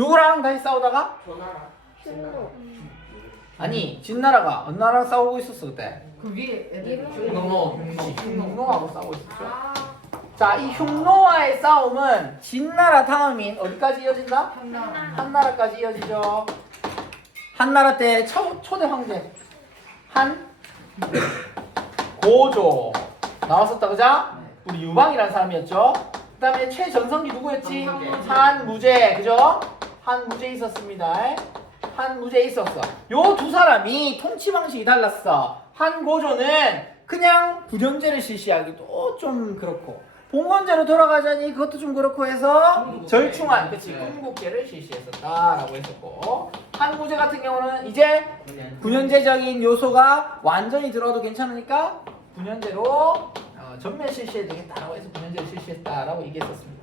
누구랑 다시 싸우다가? 흉노. 아니 진나라가 어느 나라랑 싸우고 있었어 그때? 그 위에 애들 흉노하고 싸우고 있었죠. 자, 이 흉노와의 싸움은 진나라 다음인 어디까지 이어진다? 한나라까지 이어지죠. 한나라 때 초대 황제 한 고조 나왔었다 그자? 우리 유방이라는 사람이었죠. 그 다음에 최전성기 누구였지? 한무제 그죠? 한무제 있었습니다. 한무제 있었어. 요 두 사람이 통치 방식이 달랐어. 한고조는 그냥 부전제를 실시하기도 좀 그렇고 봉건제로 돌아가자니 그것도 좀 그렇고 해서 절충한 그치 군국제를 실시했었다라고 했었고 한무제 같은 경우는 이제 군현제적인 요소가 완전히 들어도 괜찮으니까 군현제로 전면 실시해야 되겠다라고 해서 군현제를 실시했다라고 얘기했었습니다.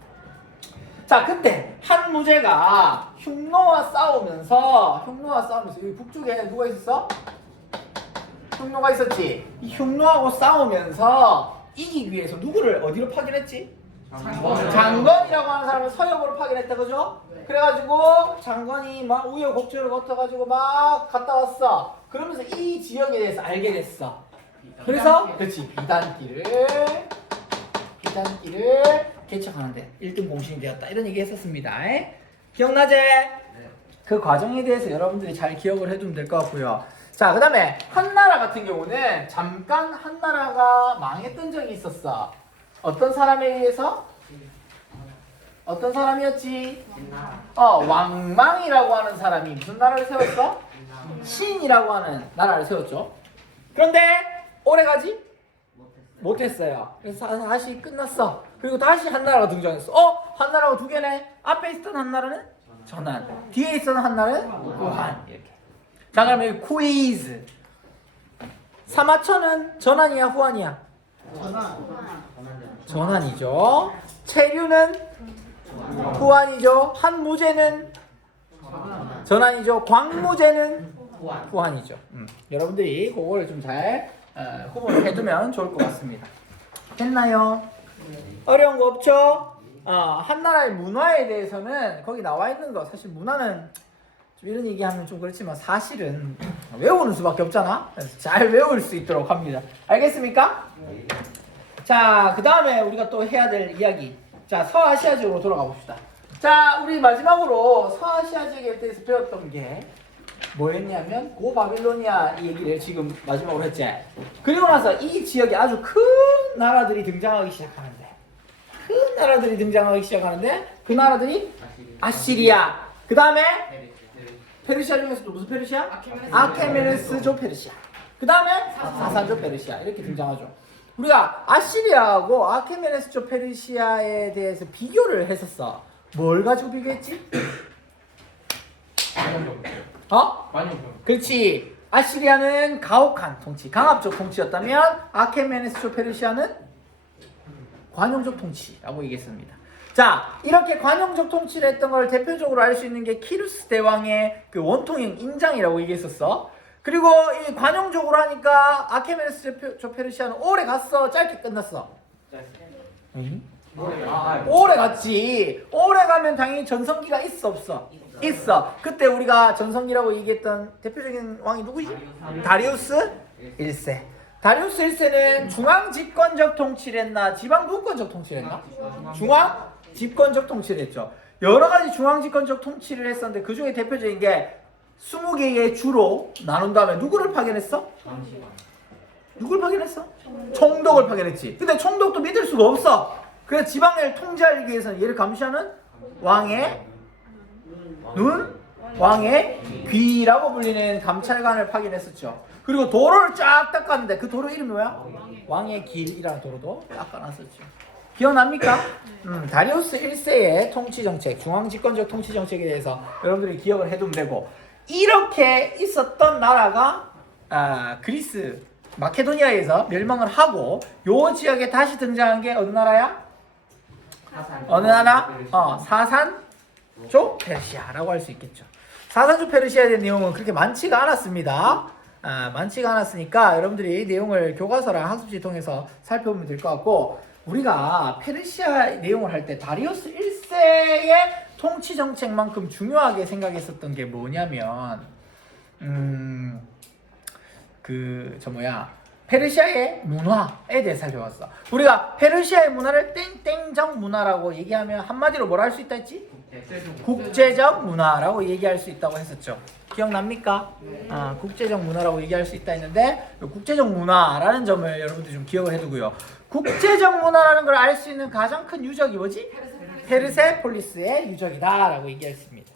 자, 근데 한무제가 흉노와 싸우면서 여기 북쪽에 누가 있었어? 흉노가 있었지. 이 흉노하고 싸우면서 이기기 위해서 누구를 어디로 파견했지? 장건이라고 하는 사람을 서역으로 파견했다 그죠? 그래가지고 장건이 막 우여곡절을 거쳐가지고 막 갔다 왔어. 그러면서 이 지역에 대해서 알게 됐어. 그래서 그렇지 비단길을 개척하는데 1등 공신이 되었다 이런 얘기 했었습니다. 기억나지? 그 과정에 대해서 여러분들이 잘 기억을 해두면 될 것 같고요. 자, 그 다음에 한나라 같은 경우는 잠깐 한나라가 망했던 적이 있었어. 어떤 사람에 의해서? 어떤 사람이었지? 왕망이라고 하는 사람이 무슨 나라를 세웠어? 신이라고 하는 나라를 세웠죠. 그런데 오래가지? 못했어요. 그래서 다시 끝났어. 그리고 다시 한나라가 등장했어. 한나라가 두 개네. 앞에 있었던 한나라는 전한, 뒤에 있었던 한나라는 후한. 이렇게. 자, 그럼 여기 퀴즈. 사마천은 전한이야 후한이야? 전한이죠. 체류는 후한이죠. 한무제는 전한이죠. 광무제는 후한이죠. 여러분들이 그거를 좀 잘 구분을 해두면 좋을 것 같습니다. 됐나요? 어려운 거 없죠? 한나라의 문화에 대해서는 거기 나와 있는 거 사실 문화는 좀 이런 얘기하면 좀 그렇지만 사실은 외우는 수밖에 없잖아. 그래서 잘 외울 수 있도록 합니다. 알겠습니까? 자, 그 다음에 우리가 또 해야 될 이야기. 자, 서아시아 지역으로 돌아가 봅시다. 자, 우리 마지막으로 서아시아 지역에 대해서 배웠던 게 뭐였냐면 고바빌로니아 이 얘기를 지금 마지막으로 했지. 그리고 나서 이 지역에 아주 큰 나라들이 등장하기 시작하는데 그 나라들이 아시리아, 그 다음에 페르시아 중에서도 무슨 페르시아? 아케메네스조 페르시아, 그 다음에 사산조 페르시아 이렇게 등장하죠. 우리가 아시리아하고 아케메네스조 페르시아에 대해서 비교를 했었어. 뭘 가지고 비교했지? 그렇지. 아시리아는 가혹한 통치, 강압적 통치였다면 아케메네스조 페르시아는 관용적 통치라고 얘기했습니다. 자, 이렇게 관용적 통치를 했던 걸 대표적으로 알 수 있는 게 키루스 대왕의 그 원통형 인장이라고 얘기했었어. 그리고 이 관용적으로 하니까 아케메네스조 페르시아는 오래 갔어, 짧게 끝났어? 응? 오래 갔지. 오래 가면 당연히 전성기가 있어 없어? 있어. 그때 우리가 전성기라고 얘기했던 대표적인 왕이 누구지? 다리우스 1세. 다리우스 1세는 중앙 집권적 통치를 했나 지방 분권적 통치를 했나? 중앙 집권적 통치를 했죠. 여러 가지 중앙 집권적 통치를 했었는데 그 중에 대표적인 게 20개의 주로 나눈 다음에 누구를 파견했어? 누굴 파견했어? 총독을 파견했지. 근데 총독도 믿을 수가 없어. 그래서 지방을 통제하기 위해서는 얘를 감시하는 왕의 눈, 왕의 귀라고 불리는 감찰관을 파견했었죠. 그리고 도로를 쫙 닦았는데 그 도로 이름이 뭐야? 왕의 길이라는 도로도 닦아놨었죠. 기억납니까? 다리우스 1세의 통치정책, 중앙집권적 통치정책에 대해서 여러분들이 기억을 해두면 되고, 이렇게 있었던 나라가 그리스, 마케도니아에서 멸망을 하고 요 지역에 다시 등장한 게 어느 나라야? 어느 나라? 사산조 페르시아라고 할 수 있겠죠. 사산조 페르시아에 대한 내용은 그렇게 많지가 않았습니다. 많지가 않았으니까 여러분들이 내용을 교과서랑 학습지 통해서 살펴보면 될 것 같고, 우리가 페르시아 내용을 할 때 다리우스 1세의 통치 정책만큼 중요하게 생각했었던 게 뭐냐면 페르시아의 문화에 대해 살펴봤어. 우리가 페르시아의 문화를 땡땡정 문화라고 얘기하면 한마디로 뭐라 할 수 있다 했지? 국제적 문화라고 얘기할 수 있다고 했었죠. 기억납니까? 국제적 문화라고 얘기할 수 있다 했는데 국제적 문화라는 점을 여러분들 좀 기억을 해두고요. 국제적 문화라는 걸 알 수 있는 가장 큰 유적이 뭐지? 페르세폴리스의 유적이다라고 얘기했습니다.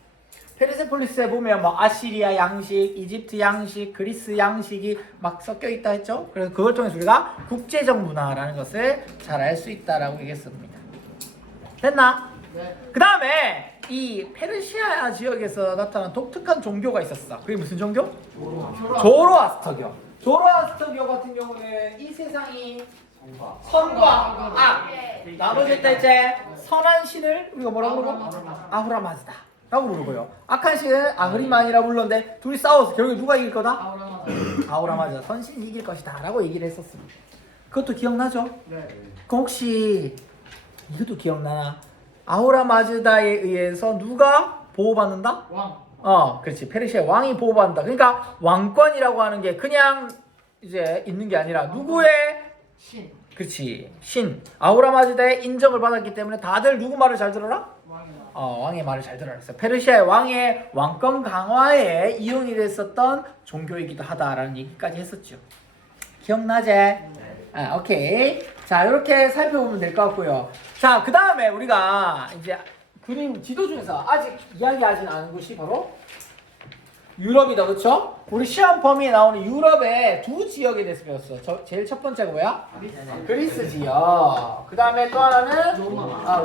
페르세폴리스에 보면 뭐 아시리아 양식, 이집트 양식, 그리스 양식이 막 섞여 있다 했죠. 그래서 그걸 통해서 우리가 국제적 문화라는 것을 잘 알 수 있다라고 얘기했습니다. 됐나? 네. 그 다음에 이 페르시아 지역에서 나타난 독특한 종교가 있었어. 그게 무슨 종교? 조로아스터교. 조로아스터교 같은 경우는 이 세상이 선과 악 나눠졌다 했지. 선한 신을 우리가 뭐라고 부르고? 아후라마즈다 라고 부르고요. 악한 신은 아흐리만이라고 불렀는데 둘이 싸워서 결국에 누가 이길 거다? 아후라마즈다. 선신이 이길 것이다 라고 얘기를 했었습니다. 그것도 기억나죠? 네. 그 혹시 이것도 기억나나? 아후라마즈다에 의해서 누가 보호받는다? 왕. 그렇지. 페르시아 왕이 보호받는다. 그러니까 왕권이라고 하는 게 그냥 이제 있는 게 아니라 누구의 신. 그렇지. 신. 아후라마즈다의 인정을 받았기 때문에 다들 누구 말을 잘 들어라? 왕이다. 왕의 말을 잘 들어라 했어. 페르시아의 왕의 왕권 강화에 이용이 됐었던 종교이기도 하다라는 얘기까지 했었죠. 기억나지? 오케이. 자, 이렇게 살펴보면 될 것 같고요. 자, 그 다음에 우리가 이제 그림 지도 중에서 아직 이야기하진 않은 곳이 바로 유럽이다, 그렇죠? 우리 시험 범위에 나오는 유럽의 두 지역에 대해서 배웠어. 제일 첫 번째가 뭐야? 그리스 지역. 그 다음에 또 하나는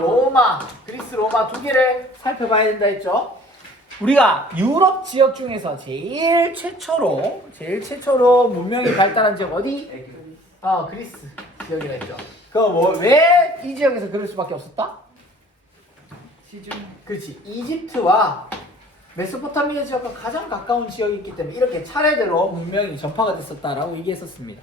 로마. 그리스 로마 두 개를 살펴봐야 된다 했죠. 우리가 유럽 지역 중에서 제일 최초로 문명이 발달한 지역 어디? 그리스 지역이라 했죠. 왜 이 지역에서 그럴 수밖에 없었다? 시중. 그렇지. 이집트와 메소포타미아 지역과 가장 가까운 지역이 있기 때문에 이렇게 차례대로 문명이 전파가 됐었다라고 얘기했었습니다.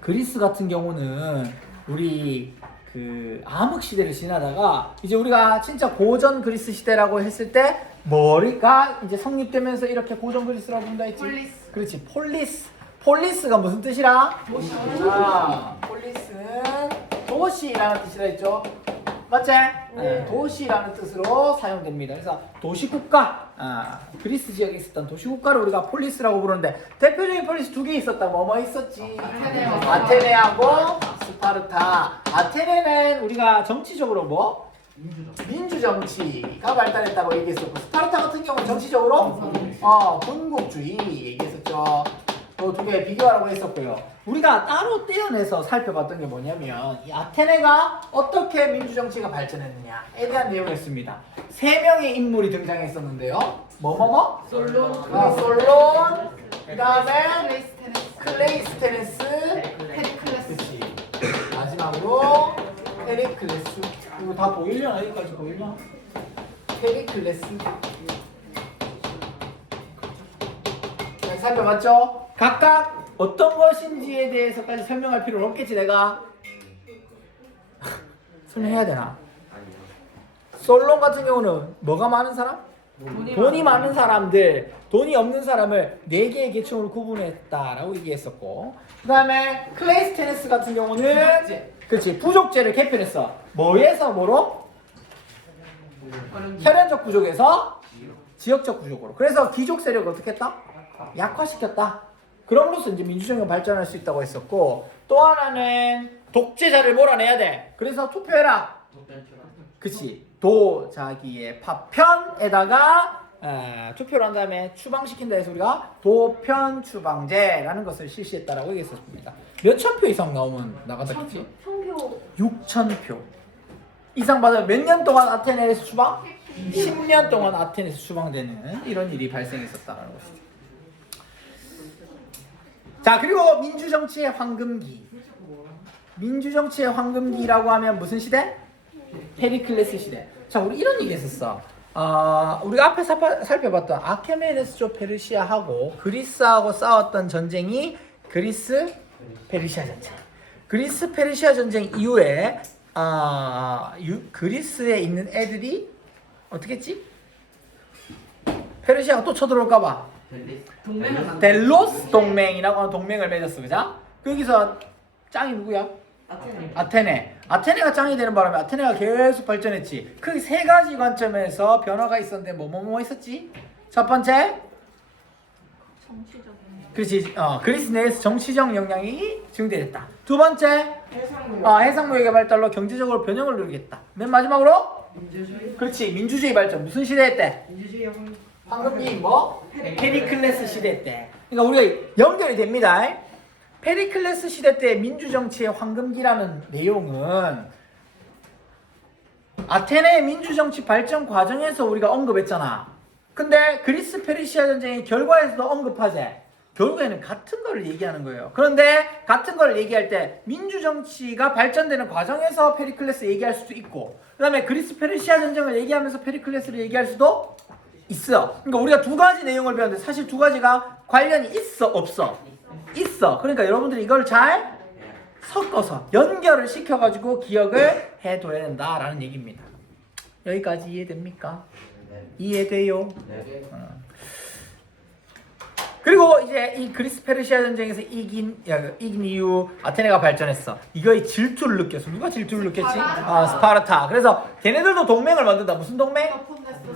그리스 같은 경우는 우리 그 암흑 시대를 지나다가 이제 우리가 진짜 고전 그리스 시대라고 했을 때 머리가 이제 성립되면서 이렇게 고전 그리스라고 부른다 했지. 폴리스. 그렇지. 폴리스가 무슨 뜻이라? 도시. 폴리스는 도시라는 뜻이라 했죠. 맞지? 네. 도시라는 뜻으로 사용됩니다. 그래서 도시국가, 그리스 지역에 있었던 도시국가를 우리가 폴리스라고 부르는데 대표적인 폴리스 두 개 있었다. 뭐뭐 있었지? 아테네하고 스파르타. 아테네는 우리가 정치적으로 뭐? 민주정치가 발달했다고 얘기했었고, 스파르타 같은 경우는 정치적으로 군국주의 얘기했었죠. 그 두 개 비교하라고 했었고요. 우리가 따로 떼어내서 살펴봤던 게 뭐냐면 이 아테네가 어떻게 민주정치가 발전했느냐에 대한 내용이었습니다. 세 명의 인물이 등장했었는데요. 솔론. 솔론, 그 다음에 클레이스테네스. 클레이스테네스, 페리클레스. 그치. 마지막으로 페리클레스. 이거 다 보이려나? 여기까지 보이려나? 페리클레스. 자, 살펴봤죠? 각각 어떤 것인지에 대해서까지 설명할 필요는 없겠지 내가? 설명해야 되나? 솔론 같은 경우는 뭐가 많은 사람? 돈이 많은 사람들, 돈이 없는 사람을 4개의 계층으로 구분했다라고 얘기했었고, 그 다음에 클레이스테네스 같은 경우는 그렇지, 부족제를 개편했어. 뭐에서 뭐로? 혈연적 부족에서 지역적 부족으로. 그래서 귀족 세력을 어떻게 했다? 약화시켰다. 그럼으로써 이제 민주정의가 발전할 수 있다고 했었고, 또 하나는 독재자를 몰아내야 돼. 그래서 투표해라. 그치. 자기의 파편에다가 투표를 한 다음에 추방시킨다 해서 우리가 도편 추방제라는 것을 실시했다라고 얘기했었습니다. 몇천 표 이상 나가다겠지? 6,000표 이상 받으면 몇 년 동안 아테네에서 추방? 10년 동안 아테네에서 추방되는 이런 일이 발생했었다는 것이죠. 자, 그리고 민주정치의 황금기. 민주정치의 황금기라고 하면 무슨 시대? 페리클레스 시대. 자, 우리 이런 얘기 했었어. 우리가 앞에 살펴봤던 아케메네스조 페르시아하고 그리스하고 싸웠던 전쟁이 그리스 페르시아 전쟁. 그리스 페르시아 전쟁 이후에 그리스에 있는 애들이 어떻게 했지? 페르시아가 또 쳐들어올까봐 동맹을 델로스 동맹이라고 하는 동맹을 맺었어. 그죠? 거기서 짱이 누구야? 아테네. 아테네가 짱이 되는 바람에 아테네가 계속 발전했지. 그 세 가지 관점에서 변화가 있었는데 뭐 있었지? 첫 번째, 정치적인 그렇지. 그리스 내에서 정치적 영향이 증대됐다. 두 번째, 해상무역. 해상무역의 발달로 경제적으로 변형을 누리겠다. 맨 마지막으로, 민주주의. 그렇지. 민주주의 발전. 무슨 시대 때? 민주주의 황. 황금기 뭐? 페리클레스 시대 때. 그러니까 우리가 연결이 됩니다. 페리클레스 시대 때 민주정치의 황금기라는 내용은 아테네의 민주정치 발전 과정에서 우리가 언급했잖아. 근데 그리스 페르시아 전쟁의 결과에서도 언급하지. 결국에는 같은 거를 얘기하는 거예요. 그런데 같은 걸 얘기할 때 민주정치가 발전되는 과정에서 페리클레스 얘기할 수도 있고, 그 다음에 그리스 페르시아 전쟁을 얘기하면서 페리클레스를 얘기할 수도 있어. 그러니까 우리가 두 가지 내용을 배웠는데 사실 두 가지가 관련이 있어 없어? 있어. 그러니까 여러분들이 이걸 잘 섞어서 연결을 시켜가지고 기억을 해둬야 된다라는 얘기입니다. 여기까지 이해됩니까? 이해돼요? 그리고 이제 이 그리스 페르시아 전쟁에서 이긴 이후 아테네가 발전했어. 이거의 질투를 느꼈어. 누가 질투를 느꼈지? 스파르타. 그래서 걔네들도 동맹을 만든다. 무슨 동맹?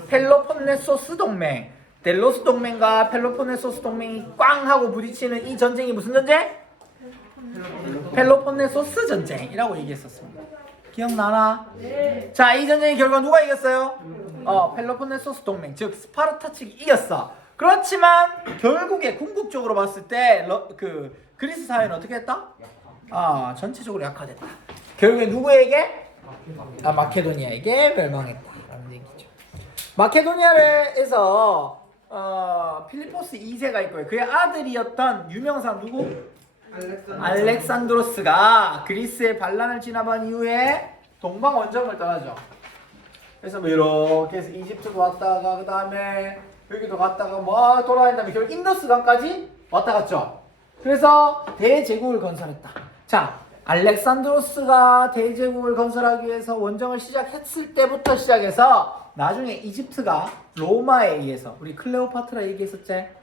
펠로폰네소스 동맹. 델로스 동맹과 펠로폰네소스 동맹이 꽝 하고 부딪히는 이 전쟁이 무슨 전쟁? 펠로폰네소스 전쟁이라고 얘기했었습니다. 기억나나? 네. 자, 이 전쟁의 결과 누가 이겼어요? 펠로폰네소스 동맹, 즉 스파르타 측이 이겼어. 그렇지만 결국에 궁극적으로 봤을 때 그리스 사회는 어떻게 했다? 전체적으로 약화됐다. 결국에 누구에게? 마케도니아에게 멸망했다라는 얘기죠. 마케도니아에서 필리포스 2세가 있고요. 그의 아들이었던 유명한 사람 누구? 알렉산드로스가 그리스의 반란을 지나간 이후에 동방 원정을 떠나죠. 그래서 뭐 이렇게 해서 이집트도 왔다가 그 다음에 여기도 갔다가 뭐 돌아다닌 다음에 결국 인더스 강까지 왔다 갔죠. 그래서 대제국을 건설했다. 자, 알렉산드로스가 대제국을 건설하기 위해서 원정을 시작했을 때부터 시작해서 나중에 이집트가 로마에 의해서 우리 클레오파트라 얘기했었지? 네.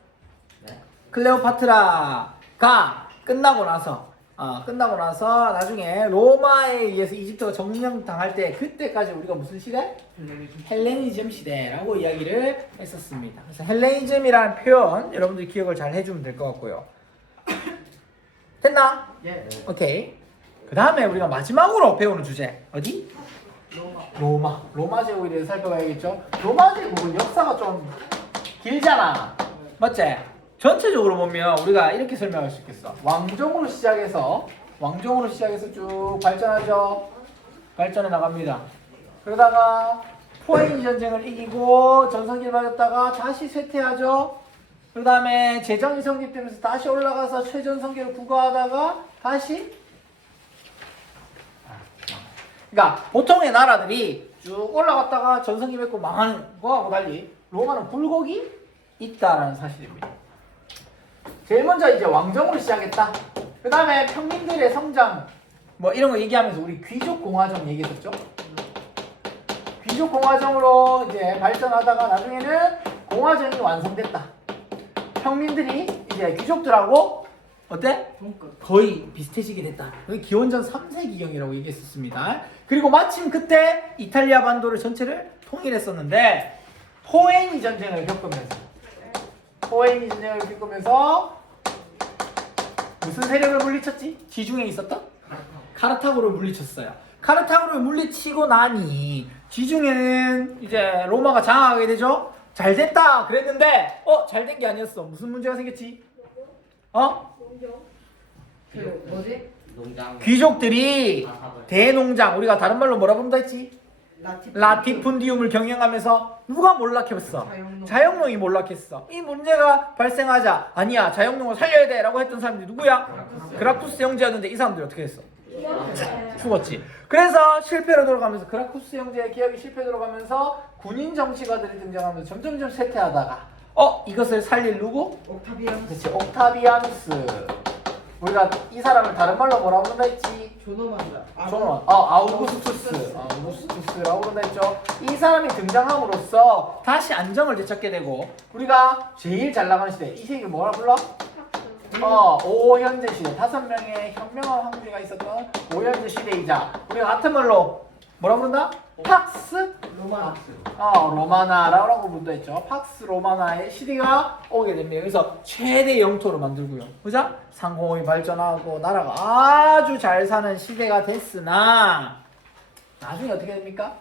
클레오파트라가 끝나고 나서 나중에 로마에 의해서 이집트가 점령당할 때 그때까지 우리가 무슨 시대? 헬레니즘 시대라고 이야기를 했었습니다. 그래서 헬레니즘이라는 표현 여러분들이 기억을 잘 해주면 될 것 같고요. 됐나? 예. 오케이. 그 다음에 우리가 마지막으로 배우는 주제 어디? 로마 제국에 대해서 살펴봐야겠죠. 로마 제국은 역사가 좀 길잖아. 맞지? 전체적으로 보면 우리가 이렇게 설명할 수 있겠어. 왕정으로 시작해서 쭉 발전하죠. 발전해 나갑니다. 그러다가 포에니 전쟁을 이기고 전성기를 맞았다가 다시 쇠퇴하죠. 그 다음에 재정이 성립되면서 다시 올라가서 최전성기를 구가하다가 다시, 그러니까 보통의 나라들이 쭉 올라갔다가 전성기 맺고 망하는 거하고 달리 로마는 굴곡이 있다라는 사실입니다. 제일 먼저 이제 왕정으로 시작했다. 그 다음에 평민들의 성장 뭐 이런 거 얘기하면서 우리 귀족 공화정 얘기했었죠. 귀족 공화정으로 이제 발전하다가 나중에는 공화정이 완성됐다. 평민들이 이제 귀족들하고 어때? 거의 비슷해지게 됐다. 그게 기원전 3세기경이라고 얘기했었습니다. 그리고 마침 그때 이탈리아 반도를 전체를 통일했었는데 포에니 전쟁을 겪으면서 무슨 세력을 물리쳤지? 지중해에 있었던? 카르타고를 물리쳤어요. 카르타고를 물리치고 나니 지중해는 이제 로마가 장악하게 되죠? 잘 됐다 그랬는데 잘 된 게 아니었어. 무슨 문제가 생겼지? 뭐지? 귀족들이 대농장, 우리가 다른 말로 뭐라 부른다 했지? 라티푼디움을 경영하면서 누가 몰락했어? 자영농이 몰락했어. 이 문제가 발생하자 아니야 자영농을 살려야 돼 라고 했던 사람들이 누구야? 그라쿠스 형제였는데 이 사람들이 어떻게 했어? 죽었지. 그래서 실패로 돌아가면서 그라쿠스 형제의 기억이 실패로 돌아가면서 군인 정치가들이 등장하면서 점점점 쇠퇴하다가 이것을 살릴 누구? 옥타비아누스. 그렇지, 옥타비아누스. 우리가 이 사람을 다른 말로 뭐라고 부른다 했지? 존엄한다. 아우구스투스라고 부른다 했죠. 이 사람이 등장함으로써 다시 안정을 되찾게 되고 우리가 제일 잘 나가는 시대 이 세계를 뭐라 불러? 오현재 시대 5명의 현명한 황제가 있었던 오현재 시대이자 우리가 같은 말로 뭐라 부른다? 팍스 로마. 로마나라고 부른다 했죠. 팍스 로마나의 시대가 오게 됩니다. 그래서 최대 영토를 만들고요. 그죠? 상공업이 발전하고 나라가 아주 잘 사는 시대가 됐으나 나중에 어떻게 됩니까?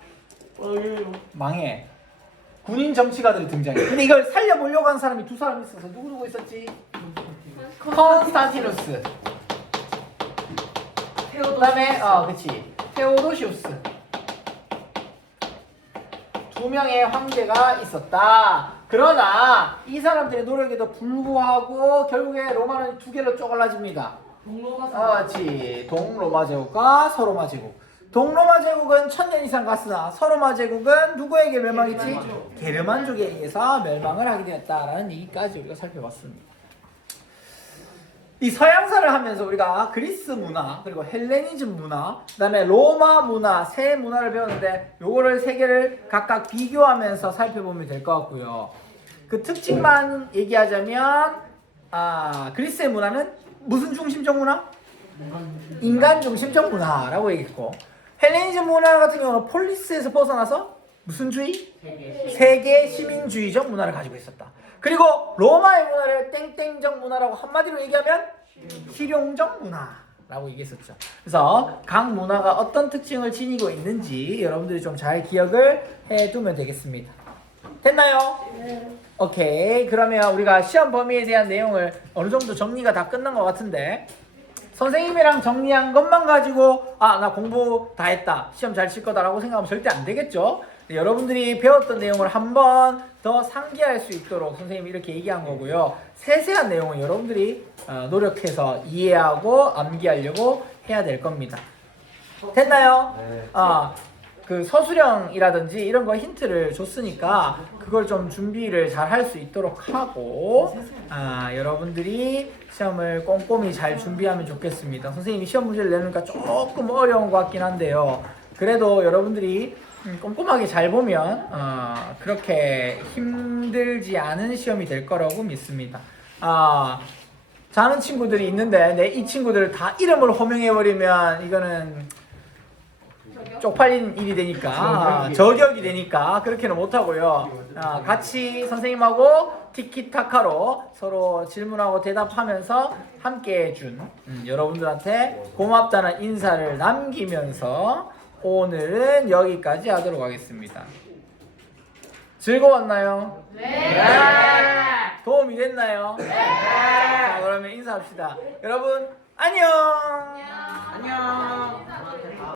망해. 군인 정치가들이 등장해. 근데 이걸 살려보려고 한 사람이 두 사람 있어서 누구 있었지? 컨스탄티누스. 그다음에 그치. 테오도시우스. 2명의 황제가 있었다. 그러나 이 사람들의 노력에도 불구하고 결국에 로마는 2개로 쪼갈라집니다. 그렇지. 동로마 제국과 서로마 제국. 동로마 제국은 1000년 이상 갔으나 서로마 제국은 누구에게 멸망했지? 게르만족에 의해서 멸망을 하게 되었다라는 얘기까지 우리가 살펴봤습니다. 이 서양사를 하면서 우리가 그리스 문화, 그리고 헬레니즘 문화, 그 다음에 로마 문화, 세 문화를 배웠는데 요거를 세 개를 각각 비교하면서 살펴보면 될 것 같고요. 그 특징만 얘기하자면 그리스의 문화는 무슨 중심적 문화? 인간 중심적 문화라고 얘기했고 헬레니즘 문화 같은 경우는 폴리스에서 벗어나서 무슨 주의? 세계 시민주의적 문화를 가지고 있었다. 그리고 로마의 문화를 땡땡적 문화라고 한마디로 얘기하면 실용적 문화라고 얘기했었죠. 그래서 각 문화가 어떤 특징을 지니고 있는지 여러분들이 좀 잘 기억을 해두면 되겠습니다. 됐나요? 네. 오케이. 그러면 우리가 시험 범위에 대한 내용을 어느 정도 정리가 다 끝난 것 같은데 선생님이랑 정리한 것만 가지고 나 공부 다 했다, 시험 잘 칠 거다라고 생각하면 절대 안 되겠죠. 여러분들이 배웠던 내용을 한 번 더 상기할 수 있도록 선생님이 이렇게 얘기한 거고요. 세세한 내용은 여러분들이 노력해서 이해하고 암기하려고 해야 될 겁니다. 됐나요? 네. 그 서술형이라든지 이런 거 힌트를 줬으니까 그걸 좀 준비를 잘 할 수 있도록 하고 여러분들이 시험을 꼼꼼히 잘 준비하면 좋겠습니다. 선생님이 시험 문제를 내놓으니까 조금 어려운 것 같긴 한데요. 그래도 여러분들이 꼼꼼하게 잘 보면 그렇게 힘들지 않은 시험이 될 거라고 믿습니다. 자는 친구들이 있는데 이 친구들 다 이름을 호명해버리면 이거는 쪽팔린 일이 되니까 저격이 되니까 그렇게는 못하고요. 같이 선생님하고 티키타카로 서로 질문하고 대답하면서 함께 해준 여러분들한테 고맙다는 인사를 남기면서 오늘은 여기까지 하도록 하겠습니다. 즐거웠나요? 네. 도움이 됐나요? 네. 자, 그러면 인사합시다. 여러분 안녕.